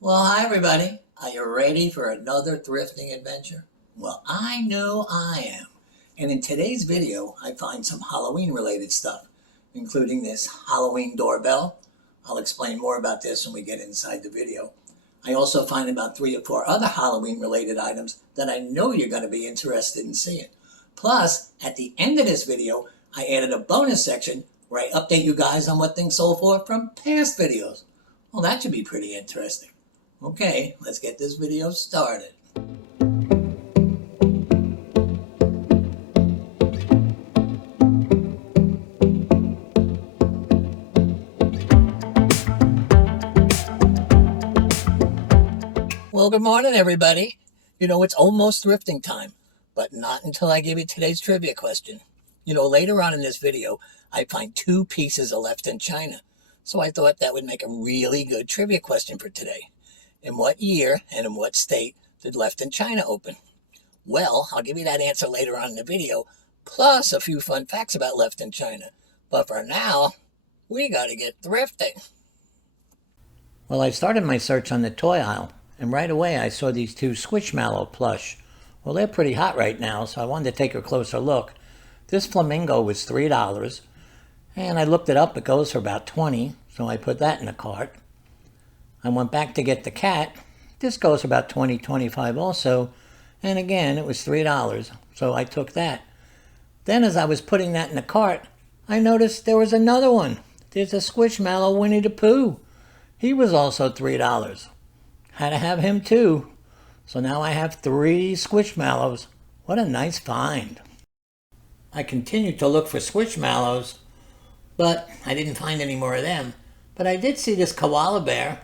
Well, hi everybody. Are you ready for another thrifting adventure? Well, I know I am. And in today's video, I find some Halloween related stuff, including this Halloween doorbell. I'll explain more about this when we get inside the video. I also find about 3 or 4 other Halloween related items that I know you're going to be interested in seeing. Plus, at the end of this video, I added a bonus section where I update you guys on what things sold for from past videos. Well, that should be pretty interesting. Okay, let's get this video started. Well, good morning, everybody. It's almost thrifting time, but not until I give you today's trivia question. Later on in this video, I find 2 pieces of left in China, so I thought that would make a really good trivia question for today. In what year and in what state did Left in China open? Well, I'll give you that answer later on in the video, plus a few fun facts about Left in China. But for now, we gotta get thrifting. Well, I started my search on the toy aisle, and right away I saw these 2 Squishmallow plush. Well, they're pretty hot right now, so I wanted to take a closer look. This flamingo was $3, and I looked it up. It goes for about $20, so I put that in the cart. I went back to get the cat. This goes for about $20, $25 also. And again, it was $3, so I took that. Then as I was putting that in the cart, I noticed there was another one. There's a Squishmallow Winnie the Pooh. He was also $3. Had to have him too. So now I have 3 Squishmallows. What a nice find. I continued to look for Squishmallows, but I didn't find any more of them. But I did see this koala bear.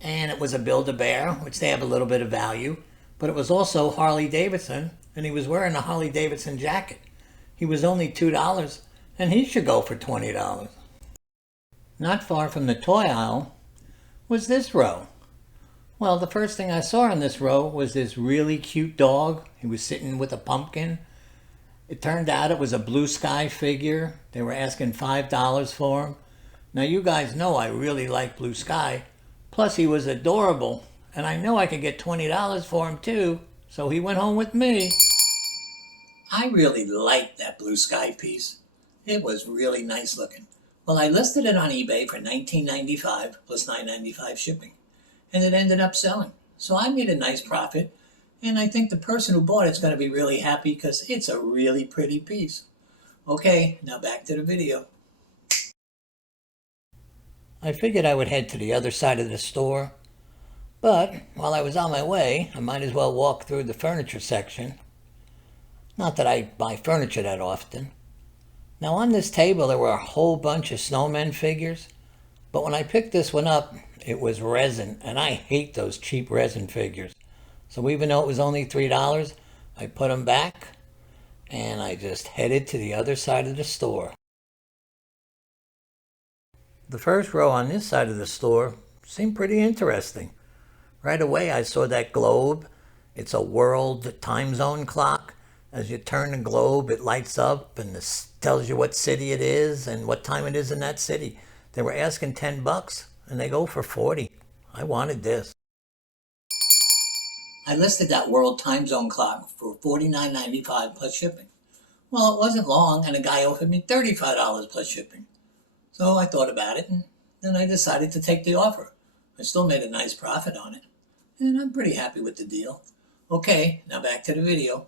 And it was a Build-A-Bear, which they have a little bit of value. But it was also Harley Davidson, and he was wearing a Harley Davidson jacket. He was only $2, and he should go for $20. Not far from the toy aisle was this row. Well, the first thing I saw in this row was this really cute dog. He was sitting with a pumpkin. It turned out it was a Blue Sky figure. They were asking $5 for him. Now, you guys know I really like Blue Sky. Plus, he was adorable, and I know I could get $20 for him too, so he went home with me. I really liked that Blue Sky piece. It was really nice looking. Well, I listed it on eBay for $19.95 plus $9.95 shipping, and it ended up selling. So I made a nice profit, and I think the person who bought it's going to be really happy because it's a really pretty piece. Okay, now back to the video. I figured I would head to the other side of the store, but while I was on my way, I might as well walk through the furniture section. Not that I buy furniture that often. Now on this table there were a whole bunch of snowmen figures, but when I picked this one up, it was resin, and I hate those cheap resin figures. So even though it was only $3, I put them back, and I just headed to the other side of the store. The first row on this side of the store seemed pretty interesting. Right away I saw that globe. It's a world time zone clock. As you turn the globe, it lights up and this tells you what city it is and what time it is in that city. They were asking $10 and they go for $40. I wanted this. I listed that world time zone clock for $49.95 plus shipping. Well, it wasn't long and a guy offered me $35 plus shipping. So I thought about it, and then I decided to take the offer. I still made a nice profit on it, and I'm pretty happy with the deal. Okay, now back to the video.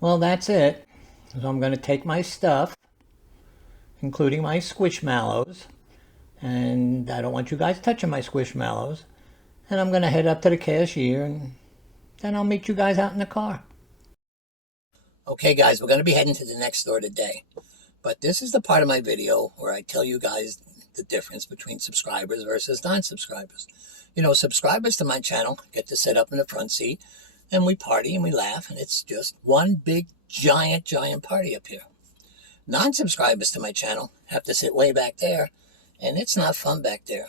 Well, that's it. So I'm going to take my stuff, including my Squishmallows, and I don't want you guys touching my Squishmallows, and I'm going to head up to the cashier, and then I'll meet you guys out in the car. Okay, guys, we're going to be heading to the next store today. But this is the part of my video where I tell you guys the difference between subscribers versus non-subscribers. Subscribers to my channel get to sit up in the front seat and we party and we laugh, and it's just one big, giant party up here. Non-subscribers to my channel have to sit way back there, and it's not fun back there.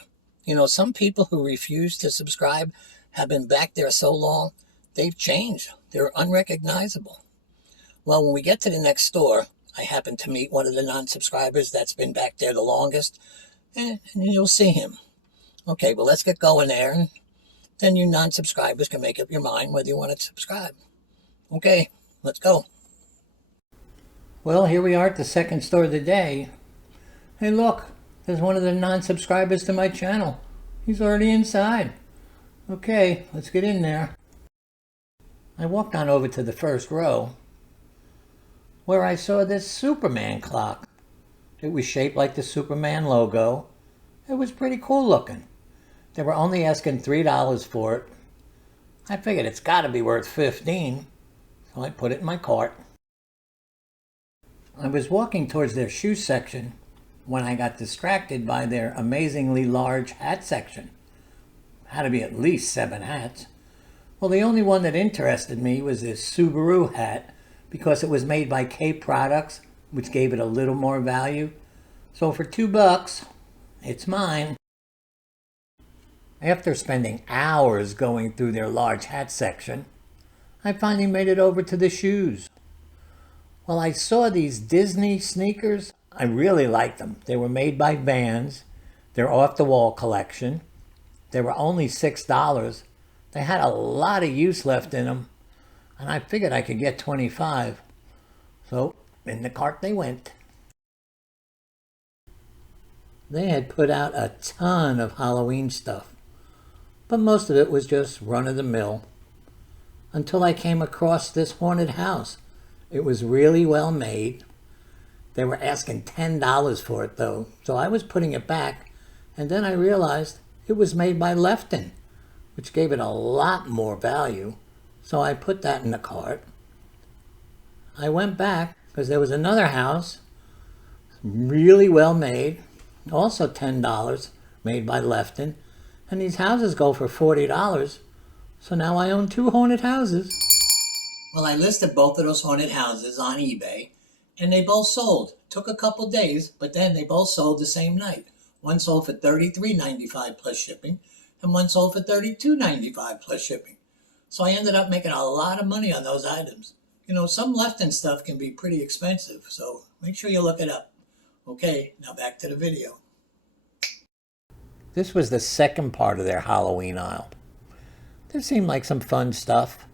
Some people who refuse to subscribe have been back there so long, they've changed. They're unrecognizable. Well, when we get to the next store, I happened to meet one of the non-subscribers that's been back there the longest, and you'll see him. Okay, well, let's get going there, and then you non-subscribers can make up your mind whether you want to subscribe. Okay, let's go. Well, here we are at the second store of the day. Hey, look, there's one of the non-subscribers to my channel. He's already inside. Okay, let's get in there. I walked on over to the first row, where I saw this Superman clock. It was shaped like the Superman logo. It was pretty cool looking. They were only asking $3 for it. I figured it's got to be worth $15, so I put it in my cart. I was walking towards their shoe section when I got distracted by their amazingly large hat section. Had to be at least 7 hats. Well, the only one that interested me was this Subaru hat because it was made by K Products, which gave it a little more value. So for $2, it's mine. After spending hours going through their large hat section, I finally made it over to the shoes. Well, I saw these Disney sneakers. I really liked them. They were made by Vans. They're off-the-wall collection. They were only $6. They had a lot of use left in them, and I figured I could get 25. So in the cart they went. They had put out a ton of Halloween stuff, but most of it was just run-of-the-mill, until I came across this haunted house. It was really well made. They were asking $10 for it though, so I was putting it back, and then I realized it was made by Lefton, which gave it a lot more value, so I put that in the cart. I went back because there was another house, really well made, also $10, made by Lefton, and these houses go for $40, so now I own 2 haunted houses. Well, I listed both of those haunted houses on eBay, and they both sold. Took a couple days, but then they both sold the same night. One sold for $33.95 plus shipping, and one sold for $32.95 plus shipping. So I ended up making a lot of money on those items. You know, some Lefton stuff can be pretty expensive, so make sure you look it up. Okay, now back to the video. This was the second part of their Halloween aisle. There seemed like some fun stuff.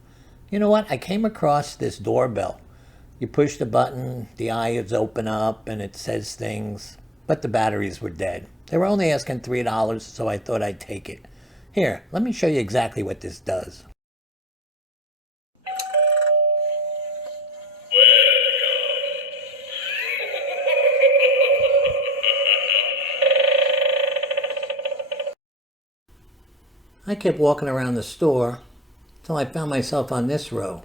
You know what? I came across this doorbell. You push the button, the eyes open up, and it says things, but the batteries were dead. They were only asking $3, so I thought I'd take it. Here, let me show you exactly what this does. I kept walking around the store till I found myself on this row.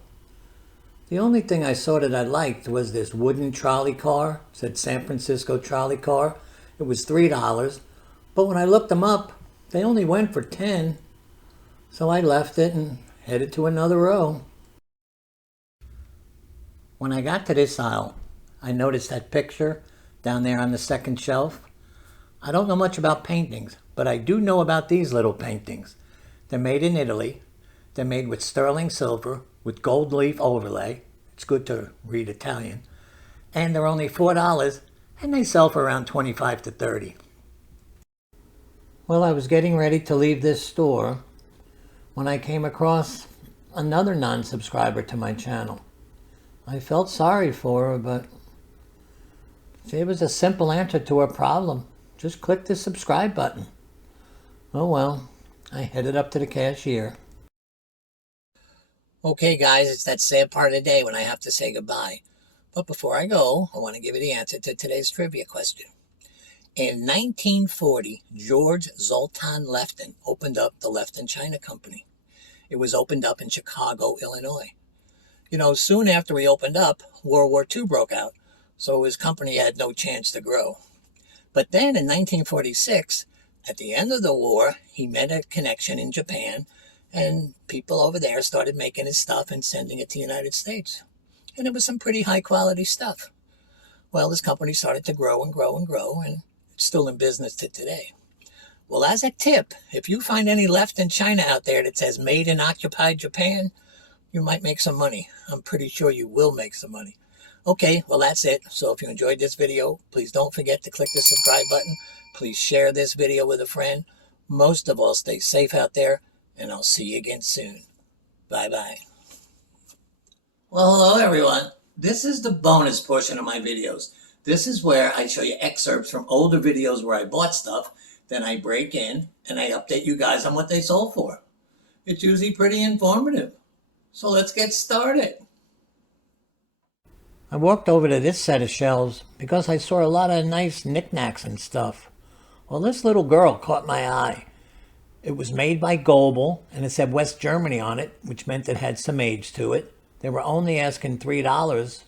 The only thing I saw that I liked was this wooden trolley car. It said San Francisco trolley car. It was $3, but when I looked them up, they only went for $10. So I left it and headed to another row. When I got to this aisle, I noticed that picture down there on the second shelf. I don't know much about paintings, but I do know about these little paintings. They're made in Italy. They're made with sterling silver with gold leaf overlay. It's good to read Italian. And they're only $4, and they sell for around $25 to $30. Well, I was getting ready to leave this store when I came across another non-subscriber to my channel. I felt sorry for her, but it was a simple answer to her problem. Just click the subscribe button. Oh well, I headed up to the cashier. Okay guys, it's that sad part of the day when I have to say goodbye. But before I go, I want to give you the answer to today's trivia question. In 1940, George Zoltan Lefton opened up the Lefton China Company. It was opened up in Chicago, Illinois. You know, soon after he opened up, World War II broke out, so his company had no chance to grow. But then in 1946, at the end of the war, he met a connection in Japan, and people over there started making his stuff and sending it to the United States. And it was some pretty high quality stuff. Well, this company started to grow and grow and grow, and it's still in business to today. Well, as a tip, if you find any Lefton China out there that says made in occupied Japan, you might make some money. I'm pretty sure you will make some money. Okay, well that's it. So if you enjoyed this video, please don't forget to click the subscribe button. Please share this video with a friend. Most of all, stay safe out there, and I'll see you again soon. Bye-bye. Well, hello everyone. This is the bonus portion of my videos. This is where I show you excerpts from older videos where I bought stuff, then I break in and I update you guys on what they sold for. It's usually pretty informative. So let's get started. I walked over to this set of shelves because I saw a lot of nice knickknacks and stuff. Well, this little girl caught my eye. It was made by Goodwill, and it said West Germany on it, which meant it had some age to it. They were only asking $3,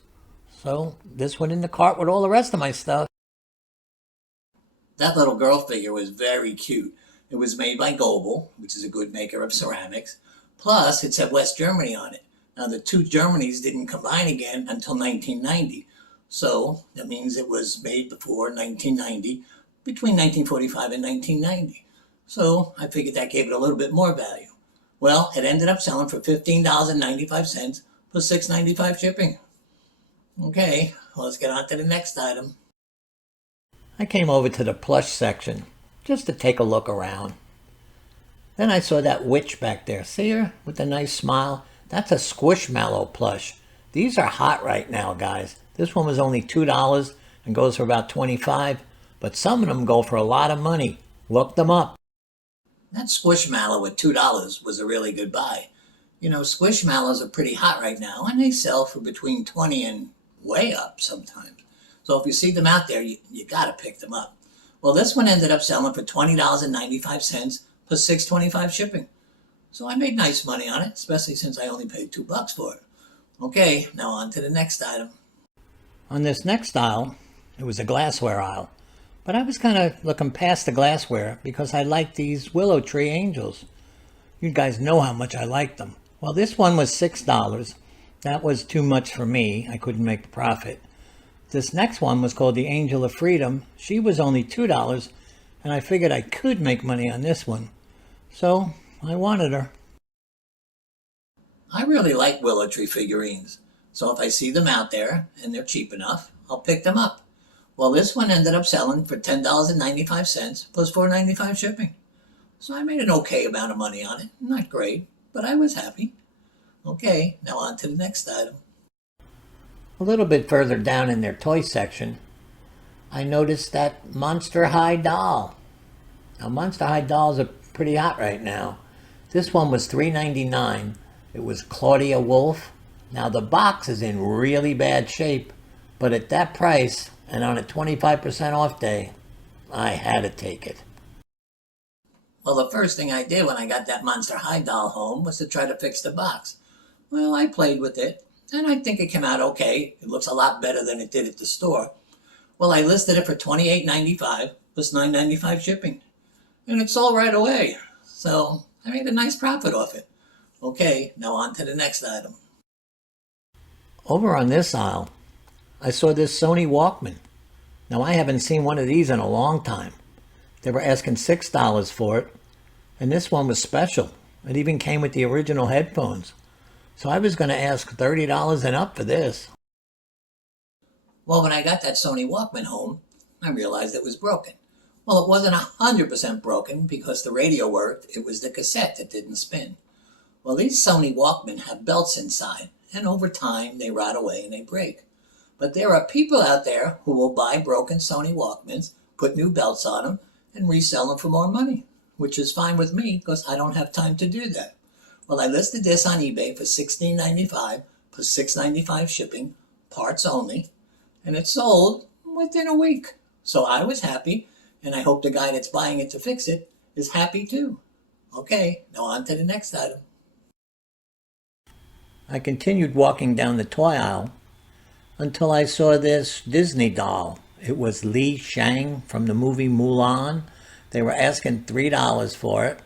so this went in the cart with all the rest of my stuff. That little girl figure was very cute. It was made by Goodwill, which is a good maker of ceramics. Plus, it said West Germany on it. Now, the two Germanys didn't combine again until 1990. So, that means it was made before 1990, between 1945 and 1990. So, I figured that gave it a little bit more value. Well, it ended up selling for $15.95 plus $6.95 shipping. Okay, well, let's get on to the next item. I came over to the plush section just to take a look around. Then I saw that witch back there. See her with the nice smile? That's a Squishmallow plush. These are hot right now, guys. This one was only $2 and goes for about $25, but some of them go for a lot of money. Look them up. That Squishmallow at $2 was a really good buy. You know, Squishmallows are pretty hot right now, and they sell for between 20 and way up sometimes. So if you see them out there, you got to pick them up. Well, this one ended up selling for $20.95 plus $6.25 shipping. So I made nice money on it, especially since I only paid $2 for it. Okay, now on to the next item. On this next aisle, it was a glassware aisle. But I was kind of looking past the glassware because I like these willow tree angels. You guys know how much I like them. Well, this one was $6. That was too much for me. I couldn't make the profit. This next one was called the Angel of Freedom. She was only $2, and I figured I could make money on this one. So I wanted her. I really like willow tree figurines, so if I see them out there and they're cheap enough, I'll pick them up. Well, this one ended up selling for $10.95 plus $4.95 shipping. So I made an okay amount of money on it. Not great, but I was happy. Okay, now on to the next item. A little bit further down in their toy section, I noticed that Monster High doll. Now, Monster High dolls are pretty hot right now. This one was $3.99. It was Claudia Wolf. Now, the box is in really bad shape, but at that price and on a 25% off day, I had to take it. Well, the first thing I did when I got that Monster High doll home was to try to fix the box. Well, I played with it, and I think it came out okay. It looks a lot better than it did at the store. Well, I listed it for $28.95 plus $9.95 shipping, and it sold right away. So I made a nice profit off it. Okay, now on to the next item. Over on this aisle, I saw this Sony Walkman. Now, I haven't seen one of these in a long time. They were asking $6 for it, and this one was special. It even came with the original headphones. So I was going to ask $30 and up for this. Well, when I got that Sony Walkman home, I realized it was broken. Well, it wasn't 100% broken because the radio worked. It was the cassette that didn't spin. Well, these Sony Walkmen have belts inside, and over time they rot away and they break. But there are people out there who will buy broken Sony Walkmans, put new belts on them, and resell them for more money, which is fine with me because I don't have time to do that. Well, I listed this on eBay for $16.95 plus $6.95 shipping, parts only, and it sold within a week. So I was happy, and I hope the guy that's buying it to fix it is happy too. Okay, now on to the next item. I continued walking down the toy aisle until I saw this Disney doll. It was Li Shang from the movie Mulan. They were asking $3 for it.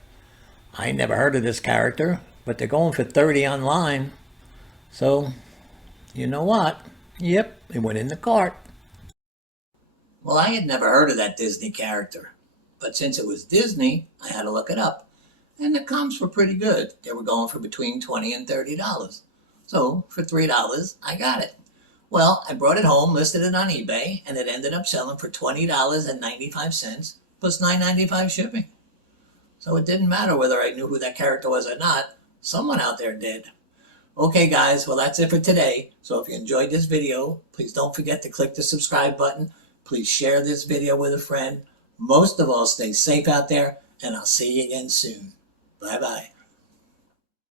I never heard of this character, but they're going for $30 online. So, you know what? Yep, it went in the cart. Well, I had never heard of that Disney character, but since it was Disney, I had to look it up. And the comps were pretty good. They were going for between $20 and $30. So, for $3, I got it. Well, I brought it home, listed it on eBay, and it ended up selling for $20.95 plus $9.95 shipping. So it didn't matter whether I knew who that character was or not. Someone out there did. Okay, guys, well, that's it for today. So if you enjoyed this video, please don't forget to click the subscribe button. Please share this video with a friend. Most of all, stay safe out there, and I'll see you again soon. Bye-bye.